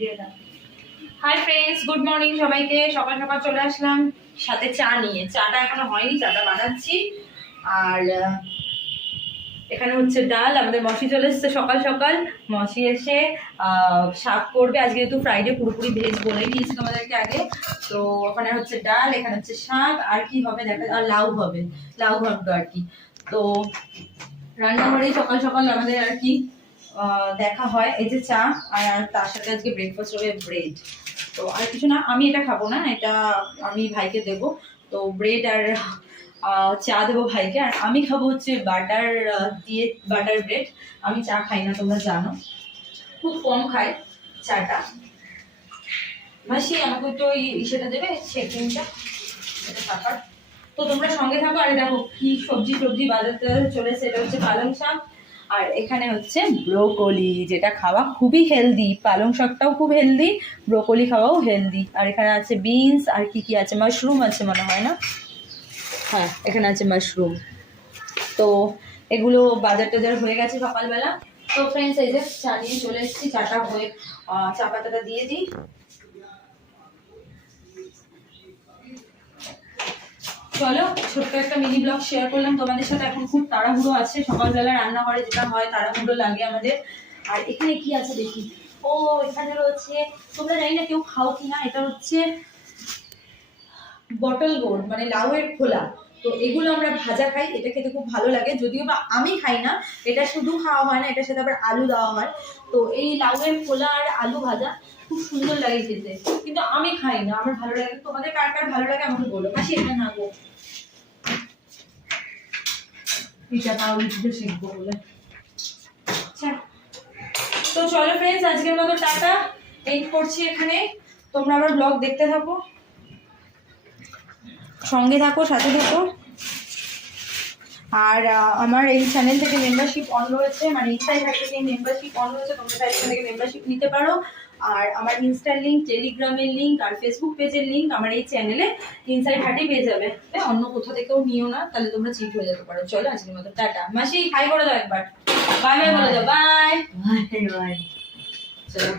ভিডিওটা। Hi friends, good morning সবাইকে। সকাল সকাল চলে আসলাম সাথে চা নিয়ে। চাটা এখনো হয়নি, চাটা বানাচ্ছি। আর এখানে হচ্ছে ডাল। আমাদের মশি চলে এসছে সকাল সকাল। মশি এসে শাক করবে। আজকে যেহেতু ফ্রাইডে পুরোপুরি ভেজ বলেই দিয়েছিল আমাদেরকে আগে। তো ওখানে হচ্ছে ডাল, এখানে হচ্ছে শাক, আর কি হবে দেখা, আর লাউ হবে, লাউ ঘন্ট আর কি। তো রান্নাঘরেই সকাল সকাল আমাদের আর কি দেখা হয়। এই যে চা, আর তার সাথে আজকে ব্রেকফাস্ট হবে ব্রেড। তো আর কিছু না, আমি এটা খাবো না, এটা আমি ভাইকে দেবো। তো ব্রেড আর চা দেবো ভাইকে। আর আমি খাবো হচ্ছে বাটার দিয়ে, বাটার ব্রেড। আমি চা খাই না, তোমরা জানো, খুব কম খাই চাটা। মাসি আমাকে তো সেটা দেবে, সেকিংটা, এটা টাকার। তো তোমরা সঙ্গে থাকো। আর দেখো কি সবজি টবজি বাজারতে চলে এসে, এটা হচ্ছে পালং শাক, আর এখানে হচ্ছে ব্রোকলি, যেটা খাওয়া খুবই হেলদি। পালং শাকটাও খুব হেলদি, ব্রোকলি খাওয়াও হেলদি। আর এখানে আছে বিনস, আর কি কি আছে, মাশরুম আছে মনে হয় না, হ্যাঁ এখানে আছে মাশরুম। তো এগুলো বাজার টাজার হয়ে গেছে সকালবেলা। তো ফ্রেন্ডস, এই যে চা নিয়ে চলে এসেছি। চাটা হয়ে চা পাতাটা দিয়ে দিই। চলো, ছোট্ট একটা মিনি ব্লগ শেয়ার করলাম তোমাদের সাথে। এখন খুব তাড়াহুড়ো আছে, সকালবেলা রান্নাঘরে যেটা হয় তাড়াহুড়ো লাগে আমাদের। আর এখানে কি আছে দেখি, ও এখানে রয়েছে, তোমরা জানি না কেউ খাও কিনা, এটা হচ্ছে বটল গোর্ড, মানে লাউয়ের খোলা। তো এগুলো আমরা ভাজা খাই, এটা খেতে খুব ভালো লাগে। যদিও বা আমি খাই না, এটা শুধু খাওয়া হয় না, এটার সাথে আবার আলু দেওয়া হয়। তো এই লাউয়ের খোলা আর আলু ভাজা খুব সুন্দর লাগে খেতে, কিন্তু আমি খাই না, আমার ভালো লাগে। তোমাদের কার কার ভালো লাগে আমাকে বলো। মাসি এটা না গো, এটা তাও লিখতে শিখবো বলে। আচ্ছা, তো চলো ফ্রেন্ডস, আজকের মতো টাটা, এন্ড করছি এখানে। তোমরা আমার ব্লগ দেখতে থাকো, সঙ্গে থাকো, সাথে থাকো। আর আমার এই চ্যানেল থেকে মেম্বারশিপ অন রয়েছে, মানে ইনস্টাগ্রাম থেকে মেম্বারশিপ অন রয়েছে, তোমরা এখান থেকে মেম্বারশিপ নিতে পারো। আর আমার ইনস্টার লিঙ্ক, টেলিগ্রামের লিঙ্ক, আর ফেসবুক পেজের লিঙ্ক আমার এই চ্যানেলে ইনসাইড হাটে পেয়ে যাবে। অন্য কোথা থেকেও নিও না, তাহলে তোমরা চিট হয়ে যেতে পারো। চলো আজকের মতো টাটা। মাসি হাই করে দাও একবার, বাই বাই বলে দাও, বাই বাই বাই। চলো।